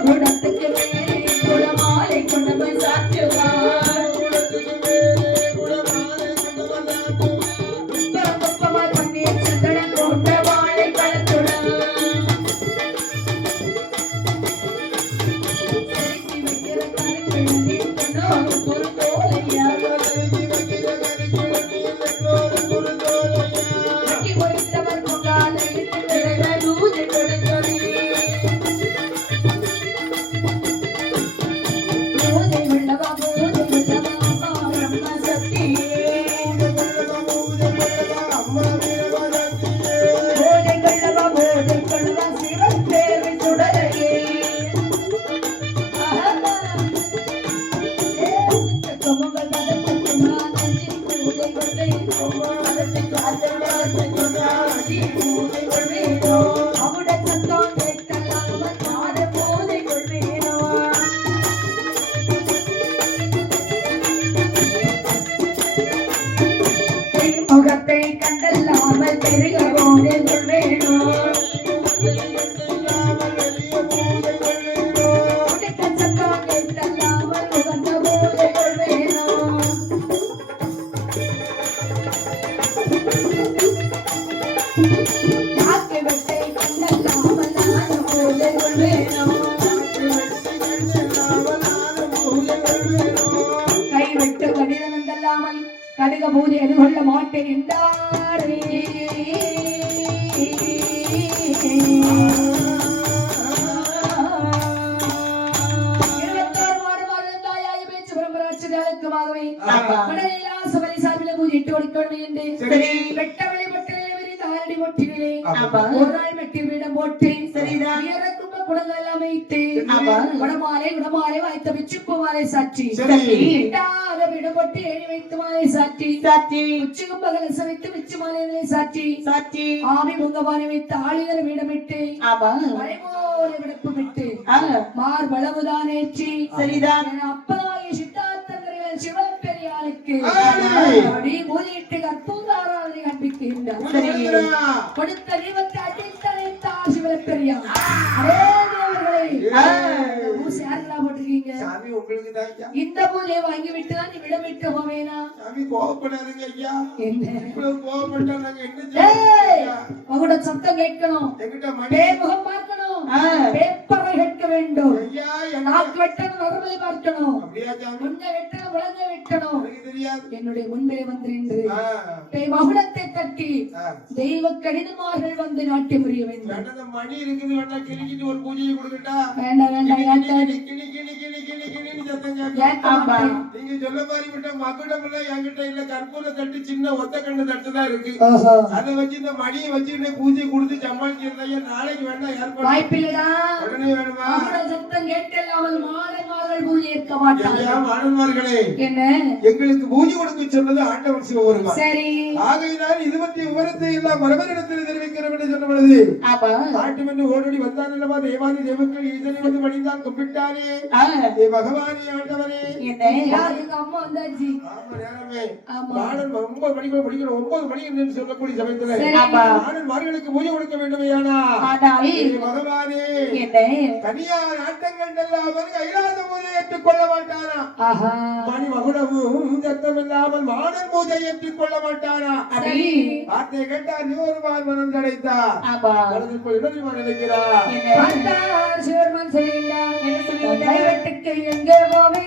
குணத்துக்கு மேலே குணமாலை கொண்டு போய் சாற்றுவான். முகத்தை கடுக பூஜை எதிர்கொள்ள மாட்டேன் என்றாரே இருபத்தாறு மாடு மாடு தாயாய் பேச்சு பரம்பராட்சிகளுக்குமாகவே ஆமா. மடலிலாசபலி சார்பில் பூஜையிட்டு கொடுக்கணும் என்று குளங்கள் அமைத்து ஆமா. குடமாலை குடமாலை வாய்த்த மாலை சாட்சி. எட்டாத வீடு போட்டு ஏறி வைத்து மாலை சாட்சி சாட்சி உச்சிக்கும் பகல சமைத்து மிச்சு மாலைகளை சாட்சி சாட்சி ஆவி முங்கபானை வைத்து ஆளுதல் வீடமிட்டு ஆமா. மலைமோல விடுப்பு விட்டு ஆ, மார் வளவுதான் ஏற்றி சரிதான். என் அப்பனாகிய சித்தார்த்தங்கரிகள் சிவபெரியானுக்கு ஆடி. அப்படி மூலியிட்டு கற்பூர ஆராதனை கற்பிக்கின்றார் கொடுத்த தீபத்தை அடித்தழைத்தார் சிவபெரியார். அதே பூசை யாருக்கெல்லாம் போட்டிருக்கீங்க. சாமி உங்களுக்கு தான் ஐயா. இந்த வாங்கி விட்டு தான் நீ விடமிட்டு போவேனா? சாமி கோவப்படாதீங்க ஐயா. என்ன? இவ்வளவு கோவப்பட்டா நாங்க என்ன செய்யணும்? உங்களோட சத்தம் கேட்கணும். எங்கிட்ட மணி பேமுகம் பார்க்கணும். பேப்பரை கேட்க நாக்கு வெட்டணும் பார்க்கணும். முன்ன என்னுடைய முன்பே வந்து நின்று மகுடத்தை தட்டி. தெய்வ கடிதமார்கள் வந்து புரிய வேண்டும். வேண்டாம், மணி இருக்குது வேணா கிளிக்கிட்டு ஒரு பூஜையை கொடுக்கட்டா? வேண்டாம் வேண்டாம் வேண்டாம். நீங்க சொல்ல மாதிரி விட்ட மகுடம் எல்லாம் என்கிட்ட இல்ல. கற்பூர தட்டு சின்ன ஒத்த கண்ணு தட்டு தான் இருக்கு. அதை வச்சு இந்த மணியை வச்சுக்கிட்டு பூஜை கொடுத்து சமாளிச்சிருந்தா நாளைக்கு வேணா ஏற்பாடு வாய்ப்பில்லடா. உடனே வேணுமா? மகுட சத்தம் கேட்டல்லாமல் மாடன்மார்கள் பூஜை ஏற்க மாட்டார்கள். என்ன? எங்களுக்கு பூஜை கொடுக்க சொன்னது ஆண்டவன் சிவபெருமான் சரி. ஆகையினால் இது பற்றிய விவரத்தை எல்லாம் மரபரிடத்தில் தெரிவிக்கிறோம் என்று சொன்ன பொழுது ஆமா நாட்டு என்று ஓடோடி வந்தான் அல்லவா? தேவாதி தேவக்கள் ஈசனை வந்து ஆ, ஏ பகவானே எங்க அம்மா வந்தாச்சு. மாடன் ஒன்பது மணிக்கு ஒன்பது மணி என்று சொல்லக்கூடிய சமயத்துல. மாடன் மார்களுக்கு பூஜை கொடுக்க வேண்டுமையானா பகவானே. ஆட்டங்கள் இல்லாமல் கைலாச பூஜை ஏற்றுக்கொள்ள மாட்டானா ஆஹா. மணி மகுடமும் சத்தம் இல்லாமல் மாடன் பூஜை ஏற்றுக்கொள்ள மாட்டானா சரி வார்த்தை கேட்டால் நியோருமான் மனம் தடைத்தார் ஆமா வலதுக்குள் இடதுமா நினைக்கிறார் எங்கே போவே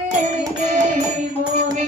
போவே